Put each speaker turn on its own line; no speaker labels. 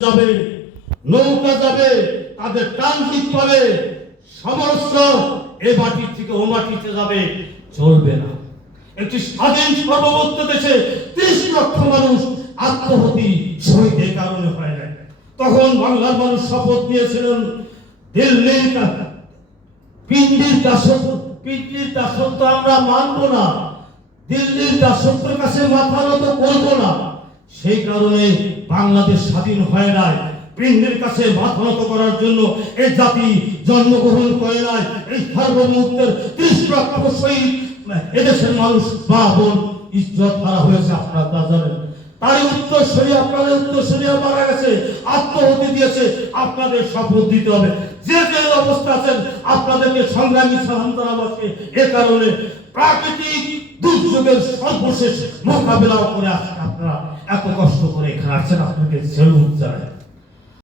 যাবে, নৌকা যাবে, তাদের সমস্ত এ থেকে ও মাটিতে যাবে, চলবে না। একটি স্বাধীন দেশে ত্রিশ লক্ষ মানুষ আত্মহতি শহীদের কারণে হয় তখন বাংলার মানুষ শপথ নিয়েছিলেন, দিল্লির পিন্ডির দাসত্ব পিন্ডির দাসত্ব আমরা মানব না। দিল্লির দাসত্বের কাছে মাথা নত করব সেই কারণে বাংলাদেশ স্বাধীন হয় নাই। পিন্ডির কাছে মাথা করার জন্য এই জাতি জন্মগ্রহণ করে নাই। এই শহীদ এদেশের মানুষ মা বোন ইজ্জত হারা হয়েছে আপনারা তা জানেন। তারই উত্তরসূরি আপনাদের উত্তর উত্তরসূরি মারা গেছে আত্মহতি দিয়েছে, আপনাদের শপথ দিতে হবে। যে যে অবস্থা আছেন, আপনাদেরকে সংগ্রামী সাধারণতাবাসকে এ কারণে প্রাকৃতিক দুর্যোগের সর্বশেষ মোকাবেলাও করে আপনারা। এত কষ্ট করে এখানে আছেন আপনাকে সেলুট জানাই